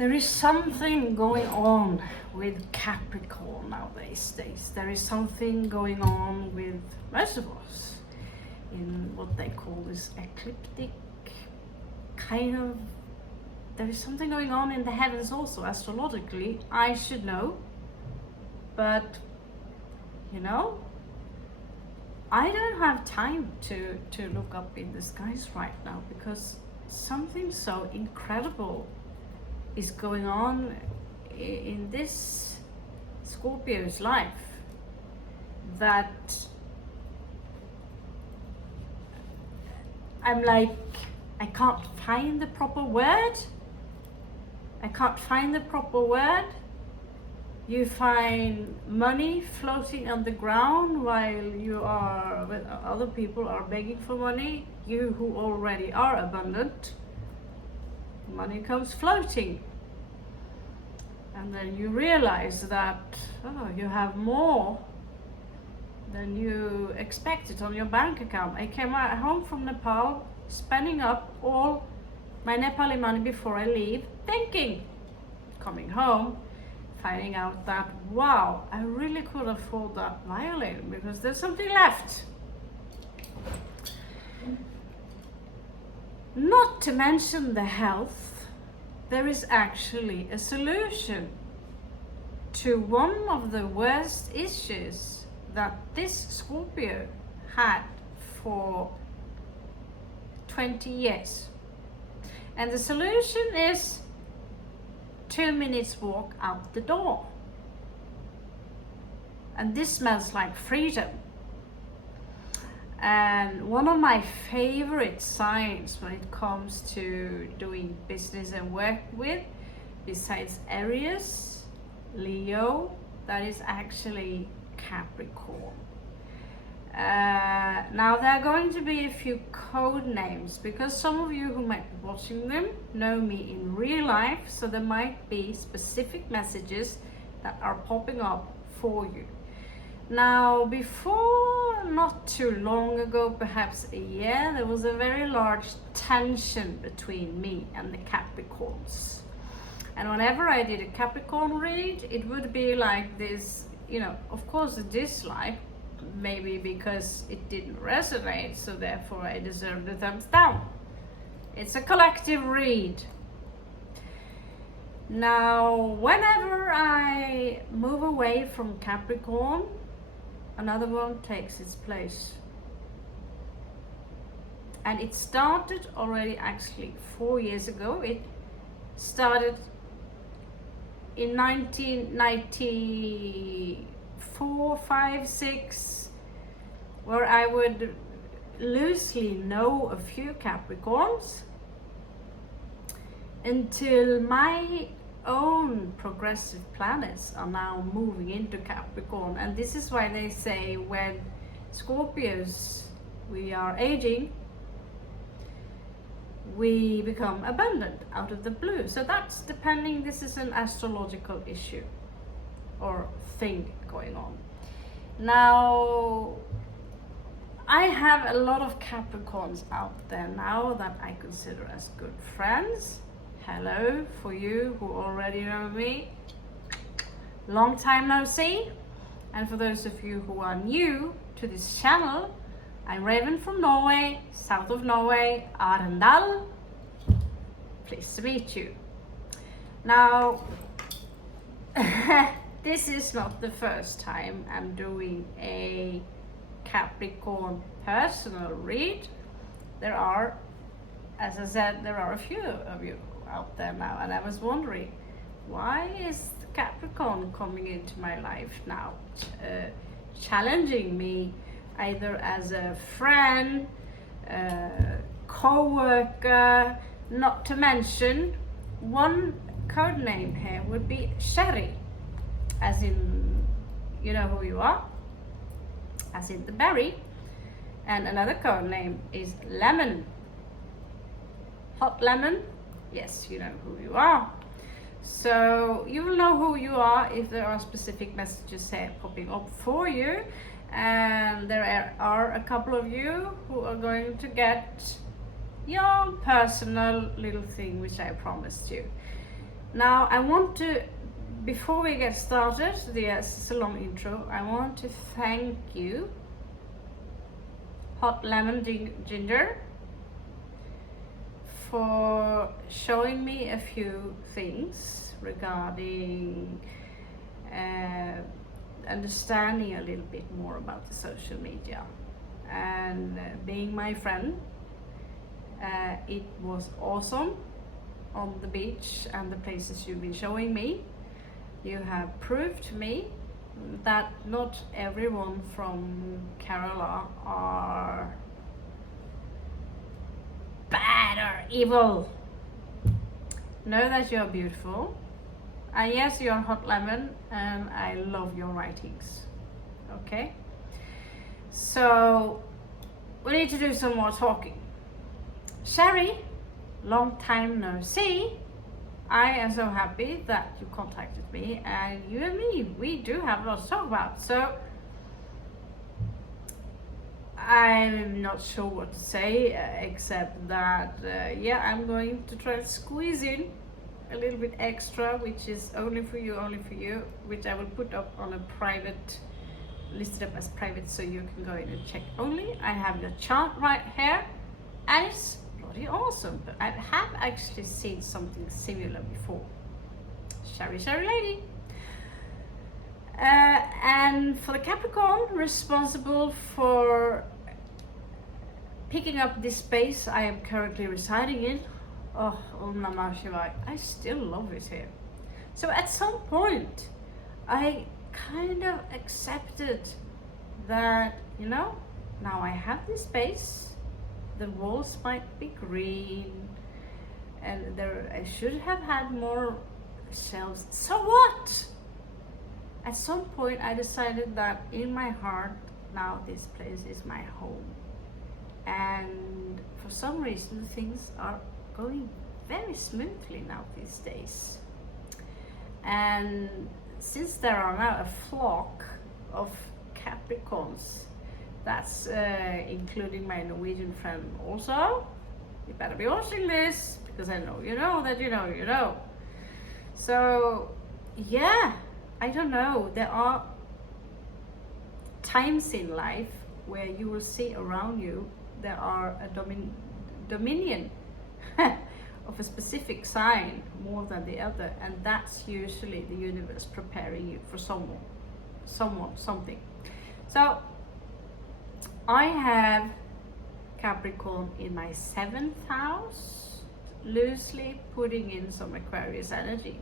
There is something going on with Capricorn nowadays. There is something going on with most of us in what they call this ecliptic kind of. There is something going on in the heavens also, astrologically, I should know. But, you know, I don't have time to look up in the skies right now because something so incredible is going on in this Scorpio's life that I'm like, I can't find the proper word. You find money floating on the ground while you are, when other people are begging for money. You who already are abundant, money comes floating. And then you realize that you have more than you expected on your bank account. I came home from Nepal, spending up all my Nepali money before I leave, thinking, coming home, finding out that, wow, I really could afford that violin because there's something left. Not to mention the health, there is actually a solution to one of the worst issues that this Scorpio had for 20 years. And the solution is 2 minutes walk out the door. And this smells like freedom. And one of my favorite signs when it comes to doing business and work with, besides Aries, Leo, that is actually Capricorn. Now there are going to be a few code names because some of you who might be watching them know me in real life, so there might be specific messages that are popping up for you. Now, before, not too long ago, perhaps a year, there was a very large tension between me and the Capricorns. And whenever I did a Capricorn read, it would be like this, you know, of course a dislike, maybe because it didn't resonate, so therefore I deserve the thumbs down. It's a collective read. Now, whenever I move away from Capricorn, another one takes its place. And it started already actually 4 years ago. It started in 1994, 5, 6, where I would loosely know a few Capricorns until my own progressive planets are now moving into Capricorn. And this is why they say when Scorpios, we are aging, we become abundant out of the blue. So that's depending, this is an astrological issue or thing going on. Now, I have a lot of Capricorns out there now that I consider as good friends. Hello for you who already know me. Long time no see. And for those of you who are new to this channel, I'm Raven from Norway, south of Norway, Arendal. Pleased to meet you. Now, this is not the first time I'm doing a Capricorn personal read. There are, as I said, there are a few of you out there now, and I was wondering, why is Capricorn coming into my life now, challenging me either as a friend, co-worker, not to mention one code name here would be Sherry, as in, you know who you are, as in the berry, and another code name is Lemon, hot lemon. Yes, you know who you are. So you will know who you are if there are specific messages here popping up for you. And there are a couple of you who are going to get your personal little thing, which I promised you. Now I want to, before we get started, yes, it's a long intro, I want to thank you, Hot Lemon Ginger, for showing me a few things regarding understanding a little bit more about the social media and being my friend. It was awesome on the beach and the places you've been showing me. You have proved to me that not everyone from Kerala are bad or evil. Know that you're beautiful. And yes, you're Hot Lemon, and I love your writings. Okay? So, we need to do some more talking. Sherry, long time no see. I am so happy that you contacted me, and you and me, we do have a lot to talk about. So, I'm not sure what to say, except that, yeah, I'm going to try to squeeze in a little bit extra, which is only for you, which I will put up on a private, listed up as private, so you can go in and check only. I have your chart right here, and it's bloody awesome, but I have actually seen something similar before. Sherry lady. And for the Capricorn, responsible for picking up this space I am currently residing in. Oh, Om Namah Shivaya. I still love it here. So at some point, I kind of accepted that, you know, now I have this space, the walls might be green, and there I should have had more shelves. So what? At some point I decided that in my heart, now this place is my home. And for some reason things are going very smoothly now these days. And since there are now a flock of Capricorns, that's including my Norwegian friend also, you better be watching this, because I know you know that you know. So yeah, I don't know, there are times in life where you will see around you there are a dominion of a specific sign more than the other, and that's usually the universe preparing you for something. So I have Capricorn in my 7th house, loosely putting in some Aquarius energy.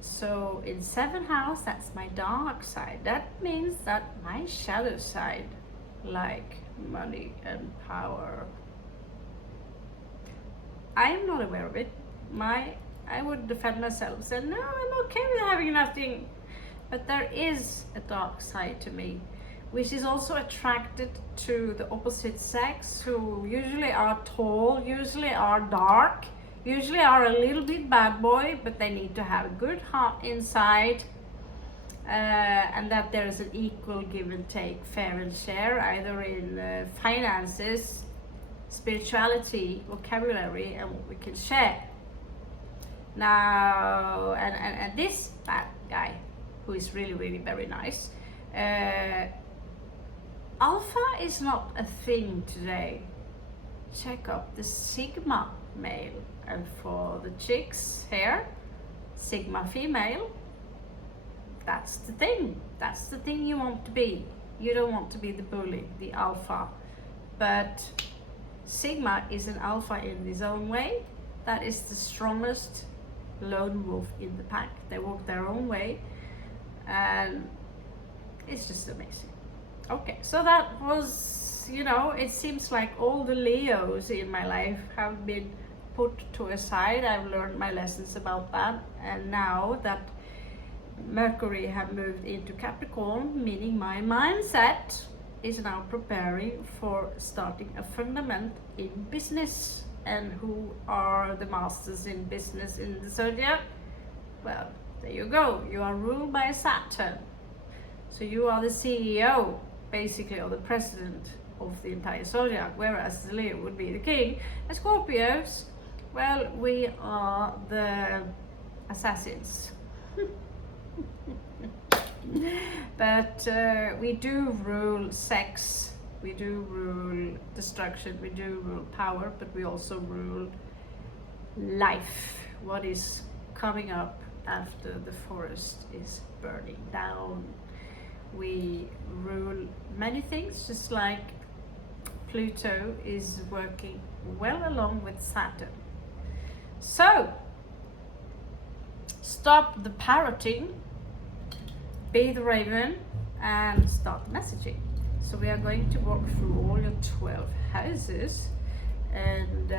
So in 7th house, that's my dark side. That means that my shadow side, like money and power, I am not aware of it. I would defend myself, say no, I'm okay with having nothing. But there is a dark side to me, which is also attracted to the opposite sex, who usually are tall, usually are dark, usually are a little bit bad boy, but they need to have a good heart inside, and that there is an equal give and take, fair and share, either in finances, spirituality, vocabulary, and what we can share. Now, and this bad guy, who is really very nice, alpha is not a thing today. Check up the Sigma male, and for the chicks here, Sigma female, that's the thing. That's the thing you want to be. You don't want to be the bully, the alpha. But Sigma is an alpha in his own way. That is the strongest lone wolf in the pack. They walk their own way, and it's just amazing. Okay, so that was, you know, it seems like all the Leos in my life have been put to a side. I've learned my lessons about that, and now that Mercury have moved into Capricorn, meaning my mindset is now preparing for starting a fundament in business. And who are the masters in business in the zodiac? Well, there you go. You are ruled by Saturn. So you are the CEO, basically, or the president of the entire zodiac, whereas the Leo would be the king. And Scorpios, well, we are the assassins. But we do rule sex, we do rule destruction, we do rule power, but we also rule life. What is coming up after the forest is burning down. We rule many things, just like Pluto is working well along with Saturn. So, stop the parroting, be the raven, and start messaging. So we are going to walk through all your 12 houses, and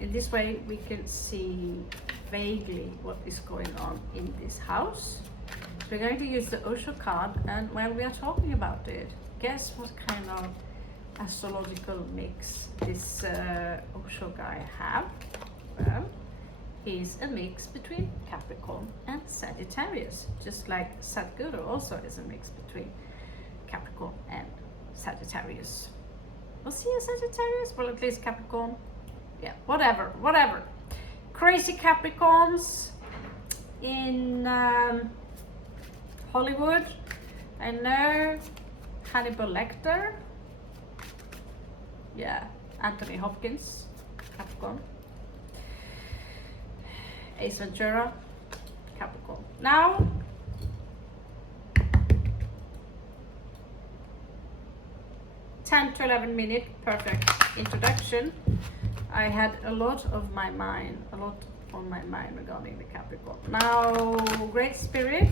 in this way we can see vaguely what is going on in this house. So we're going to use the Osho card, and while we are talking about it, guess what kind of astrological mix this Osho guy have? Well, he's a mix between Capricorn and Sagittarius, just like Sadhguru also is a mix between Capricorn and Sagittarius. Was he a Sagittarius? Well, at least Capricorn. Yeah, whatever. Crazy Capricorns in Hollywood. I know Hannibal Lecter. Yeah, Anthony Hopkins, Capricorn. Ace Ventura, Capricorn. Now, (10 to 11 minute perfect introduction. I had a lot on my mind regarding the Capricorn. Now, Great Spirit,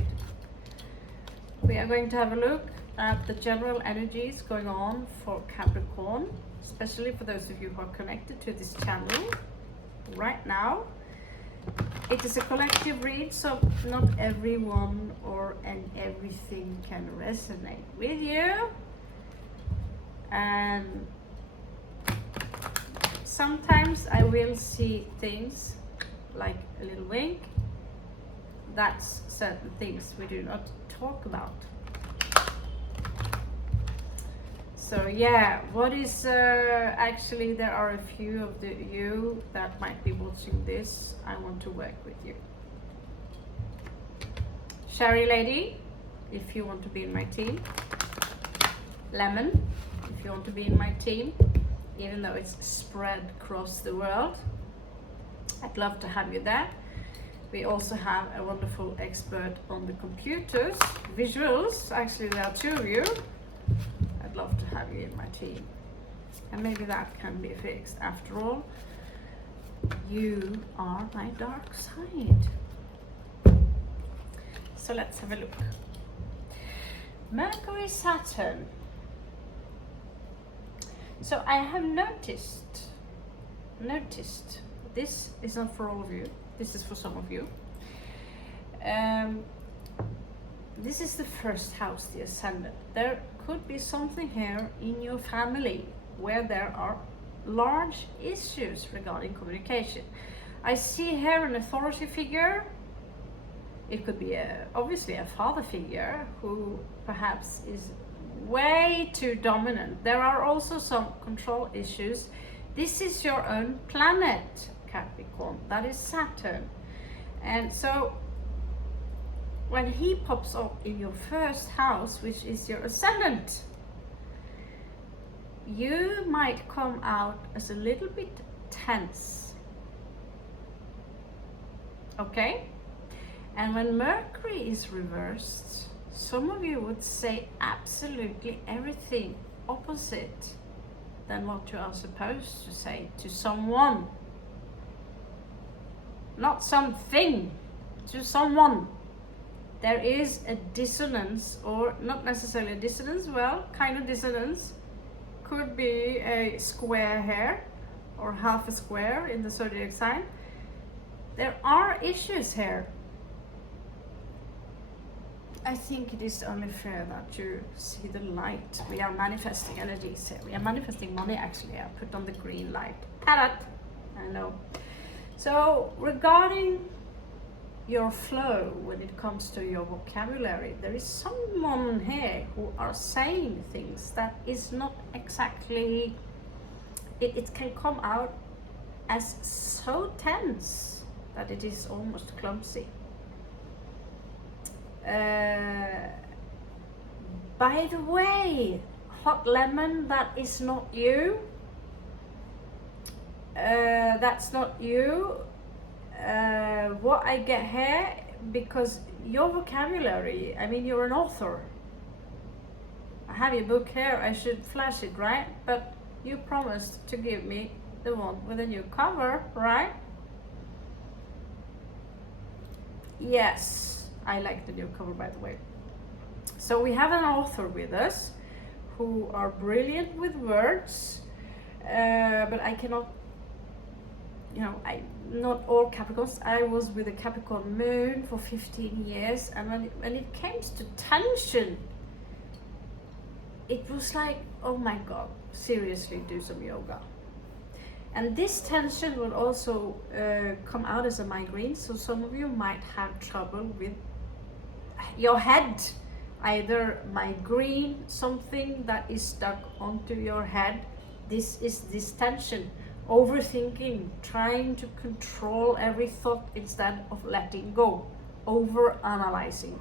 we are going to have a look at the general energies going on for Capricorn, especially for those of you who are connected to this channel right now. It is a collective read, so not everyone and everything can resonate with you. And sometimes I will see things like a little wink. That's certain things we do not talk about. So yeah, what is actually, there are a few of you that might be watching this. I want to work with you. Sherry Lady, if you want to be in my team. Lemon, if you want to be in my team, even though it's spread across the world, I'd love to have you there. We also have a wonderful expert on the computers, visuals. Actually, there are two of you. I'd love to have you in my team. And maybe that can be fixed. After all, you are my dark side. So let's have a look. Mercury, Saturn. So I have noticed, this is not for all of you, this is for some of you. This is the first house, the ascendant. There could be something here in your family where there are large issues regarding communication. I see here an authority figure. It could be obviously a father figure who perhaps is way too dominant. There are also some control issues. This is your own planet, Capricorn. That is Saturn. And so when he pops up in your first house, which is your ascendant, you might come out as a little bit tense. Okay? And when Mercury is reversed, some of you would say absolutely everything opposite than what you are supposed to say to someone. Not something, to someone. There is a dissonance, or not necessarily a dissonance, well, kind of dissonance. Could be a square here, or half a square in the zodiac sign. There are issues here. I think it is only fair that you see the light. We are manifesting energies here. We are manifesting money, actually. I put on the green light. Parrot, I know. So regarding your flow when it comes to your vocabulary, there is someone here who are saying things that is not exactly, it can come out as so tense, that it is almost clumsy. By the way, hot lemon, that is not you. That's not you. What I get here, because your vocabulary, I mean, you're an author. I have your book here, I should flash it, right? But you promised to give me the one with a new cover, right? Yes, I like the new cover, by the way. So we have an author with us who are brilliant with words, but I cannot, not all Capricorns. I was with a Capricorn moon for 15 years, and when it came to tension, it was like, oh my God, seriously, do some yoga. And this tension will also come out as a migraine, so some of you might have trouble with your head, either migraine, something that is stuck onto your head. This is this tension, overthinking, trying to control every thought instead of letting go, over analyzing.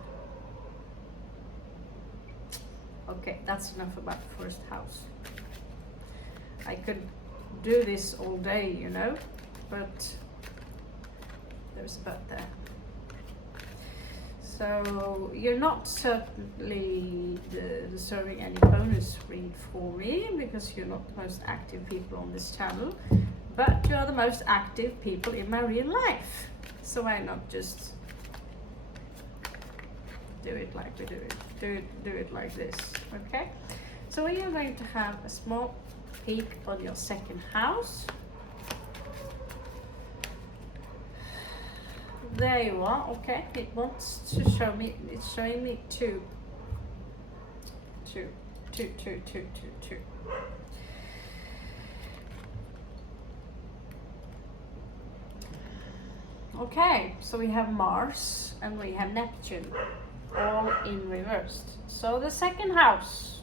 Okay, that's enough about the first house. I could do this all day, but there's about that. So you're not certainly deserving any bonus read for me, because you're not the most active people on this channel, but you're the most active people in my real life. So why not just do it like we do it? Do it like this, okay? So we are going to have a small peek on your second house. There you are. Okay, it wants to show me, it's showing me two. Okay, so we have Mars and we have Neptune, all in reversed. So the second house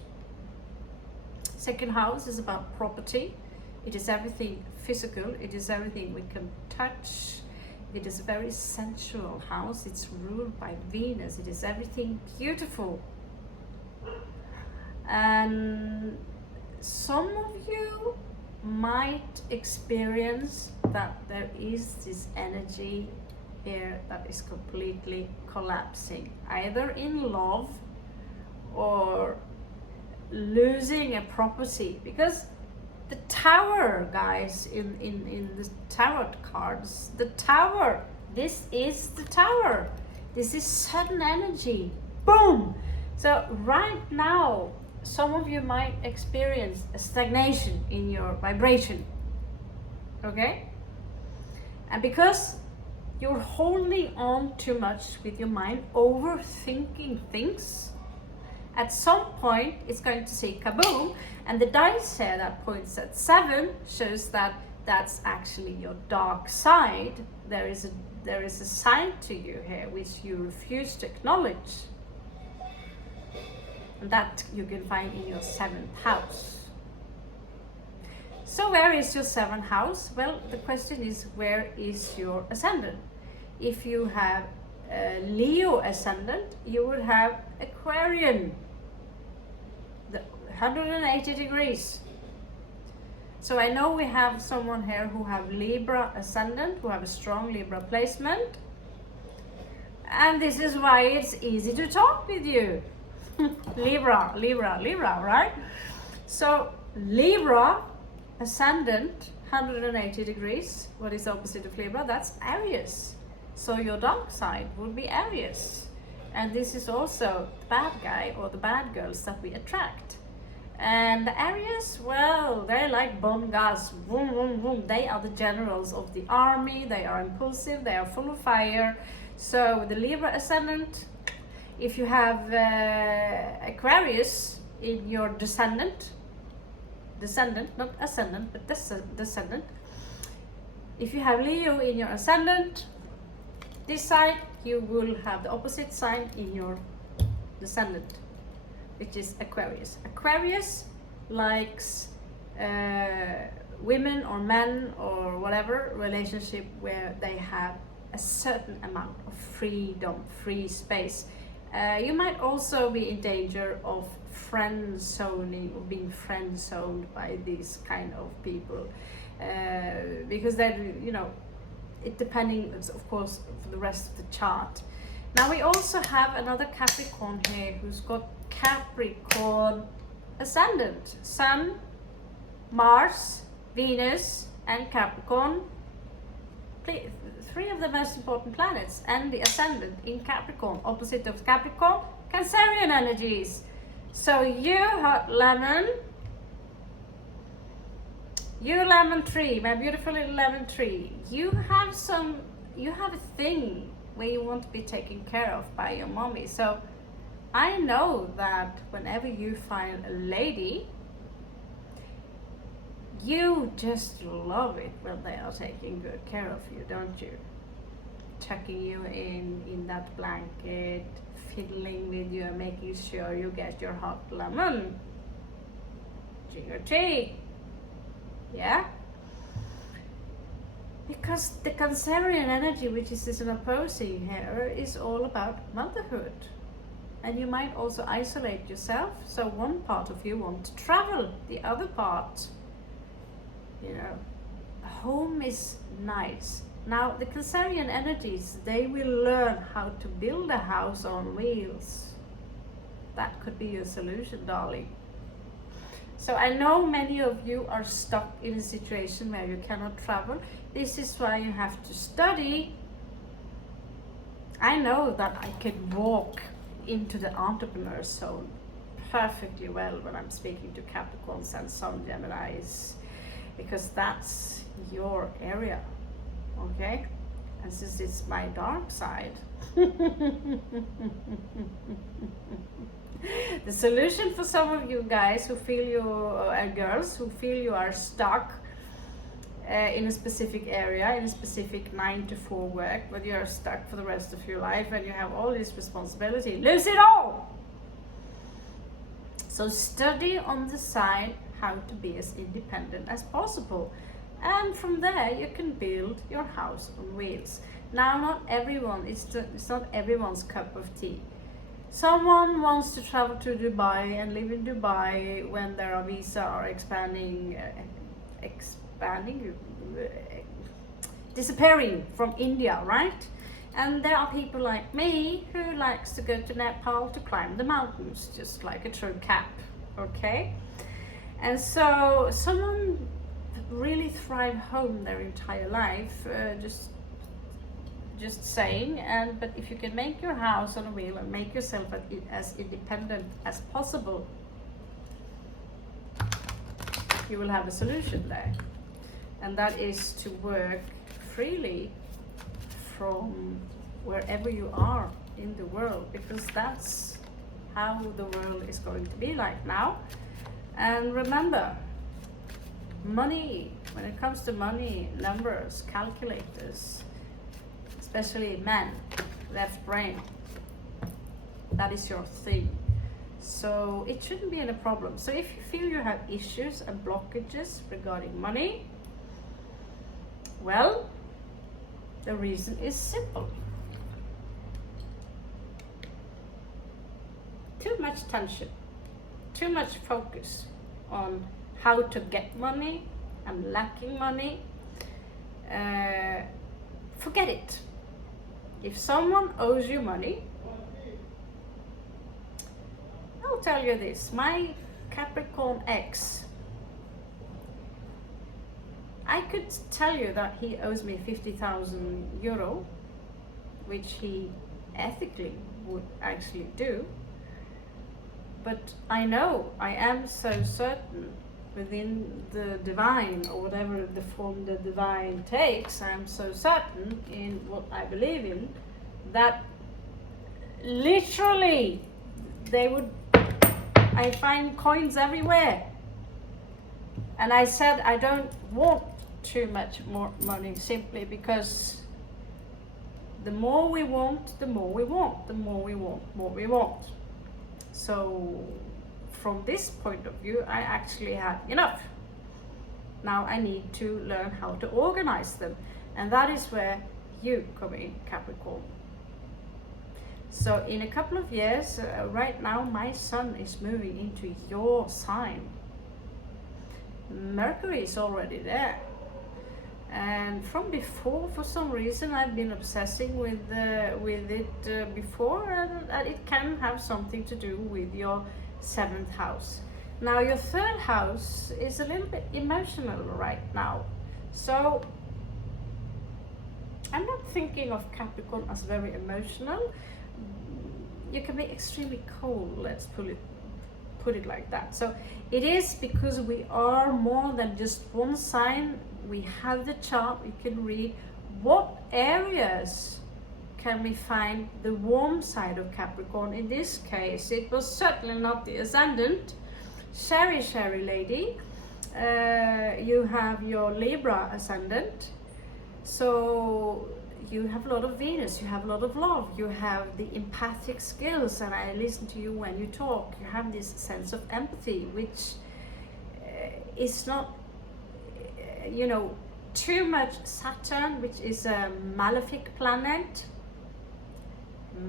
is about property. It is everything physical, it is everything we can touch. It is a very sensual house. It's ruled by Venus. It is everything beautiful. And some of you might experience that there is this energy here that is completely collapsing, either in love or losing a property, because the Tower, guys, in the tarot cards, the Tower, this is the Tower. This is sudden energy. Boom! So right now, some of you might experience a stagnation in your vibration. Okay? And because you're holding on too much with your mind, overthinking things, at some point it's going to say kaboom, and the dice here that points at 7 shows that that's actually your dark side. There is a side to you here which you refuse to acknowledge, and that you can find in your 7th house. So where is your 7th house? Well, the question is, where is your ascendant? If you have Leo ascendant, you will have Aquarian, the 180 degrees. So I know we have someone here who have Libra ascendant, who have a strong Libra placement, and this is why it's easy to talk with you. Libra, right? So Libra ascendant, 180 degrees. What is the opposite of Libra? That's Aries. So your dark side would be Aries. And this is also the bad guy or the bad girls that we attract. And the Aries, well, they're like bon gas, vroom, vroom, vroom. They are the generals of the army. They are impulsive, they are full of fire. So the Libra ascendant, if you have Aquarius in your descendant, not ascendant, but descendant. If you have Leo in your ascendant, this side, you will have the opposite sign in your descendant, which is Aquarius. Aquarius likes women or men or whatever relationship where they have a certain amount of freedom, free space. You might also be in danger of friend zoning or being friend zoned by these kind of people, because they're, it depending, of course, for the rest of the chart. Now we also have another Capricorn here who's got Capricorn ascendant, Sun, Mars, Venus, and Capricorn. Three of the most important planets and the ascendant in Capricorn. Opposite of Capricorn, Cancerian energies. So you hot lemon, you lemon tree, my beautiful little lemon tree, you have a thing where you want to be taken care of by your mommy. So I know that whenever you find a lady, you just love it when they are taking good care of you, don't you? Tucking you in that blanket, fiddling with you and making sure you get your hot lemon. Drink your tea. Yeah? Because the Cancerian energy, which is an opposing here, is all about motherhood. And you might also isolate yourself. So one part of you wants to travel, the other part, home is nice. Now the Cancerian energies, they will learn how to build a house on wheels. That could be your solution, darling. So I know many of you are stuck in a situation where you cannot travel. This is why you have to study. I know that I could walk into the entrepreneur zone perfectly well when I'm speaking to Capricorns and Sun Geminis, because that's your area, okay? And since it's my dark side, the solution for some of you guys who feel girls who feel you are stuck in a specific area, in a specific 9 to 4 work, but you are stuck for the rest of your life and you have all this responsibility, lose it all! So study on the side how to be as independent as possible, and from there you can build your house on wheels. Now not everyone, it's not everyone's cup of tea. Someone wants to travel to Dubai and live in Dubai when their visa are disappearing from India, right? And there are people like me who likes to go to Nepal to climb the mountains, just like a true Cap, okay? And so someone really thrive home their entire life, just saying. But if you can make your house on a wheel and make yourself as independent as possible, you will have a solution there. And that is to work freely from wherever you are in the world, because that's how the world is going to be like now. And remember, money, when it comes to money, numbers, calculators, especially men, left brain, that is your thing. So it shouldn't be any problem. So if you feel you have issues and blockages regarding money, well, the reason is simple. Too much tension, too much focus on how to get money. I'm lacking money. Forget it. If someone owes you money, I'll tell you this, my Capricorn ex, I could tell you that he owes me 50,000 euro, which he ethically would actually do. But I know, I am so certain within the divine, or whatever the form the divine takes, I'm so certain in what I believe in, that literally I find coins everywhere. And I said I don't want too much more money, simply because the more we want, the more we want, the more we want, more we want. So from this point of view, I actually had enough. Now I need to learn how to organize them. And that is where you coming in Capricorn. So in a couple of years, right now my sun is moving into your sign. Mercury is already there. And from before, for some reason, I've been obsessing with it before, and it can have something to do with your 7th house. Now your 3rd house is a little bit emotional right now. So I'm not thinking of Capricorn as very emotional. You can be extremely cold, let's put it like that. So it is because we are more than just one sign. We have the chart, we can read what areas can we find the warm side of Capricorn. In this case, it was certainly not the ascendant. Sherry lady, you have your Libra ascendant, so you have a lot of Venus, you have a lot of love, you have the empathic skills, and I listen to you when you talk. You have this sense of empathy, which is not, you know, too much. Saturn, which is a malefic planet,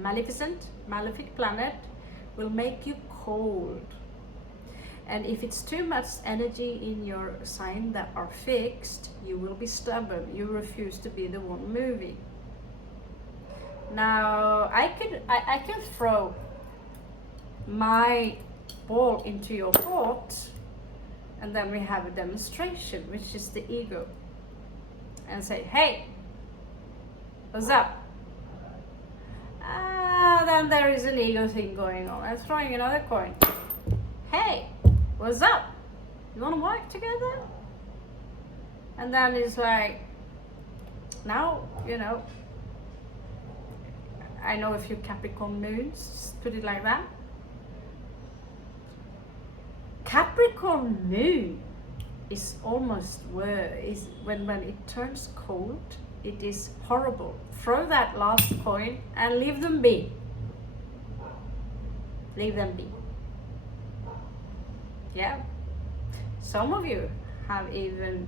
malefic planet, will make you cold. And if it's too much energy in your sign that are fixed, you will be stubborn. You refuse to be the one moving. Now I can throw my ball into your court, and then we have a demonstration, which is the ego, and say, hey, what's up? Then there is an ego thing going on. I'm throwing another coin. Hey, what's up? You want to work together? And then it's like, now, you know, I know a few Capricorn moons, put it like that. Capricorn moon is almost when it turns cold, it is horrible. Throw that last coin and leave them be. Leave them be. Yeah. Some of you have even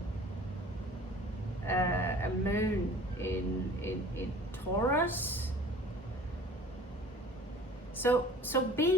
a moon in Taurus. So being